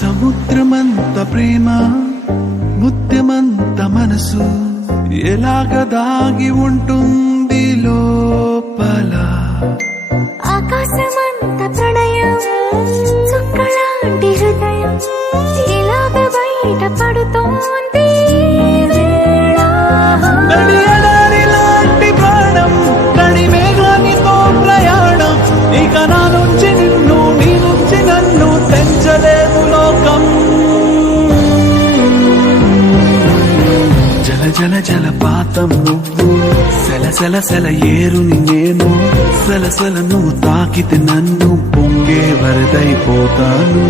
సముద్రమంత ప్రేమ ముత్యమంత మనసు ఎలాగ దాగి ఉంటుంది లోపల. ఆకాశమంత ప్రణయం చుక్కలాంటి హృదయం ఇలాగ బయట పడుతోంది లాంటి ప్రాణం కడి మేఘానితో ప్రయాణం. ఇక నా నుంచి నిన్ను నీ నుంచి నన్ను తెంచలేదు లోకం. జల జల జలపాతం నువ్వు సెల సెల సెల ఏరుని నేను. సెల సెల నువ్వు తాకితే నన్ను పొంగే వరదైపోతాను.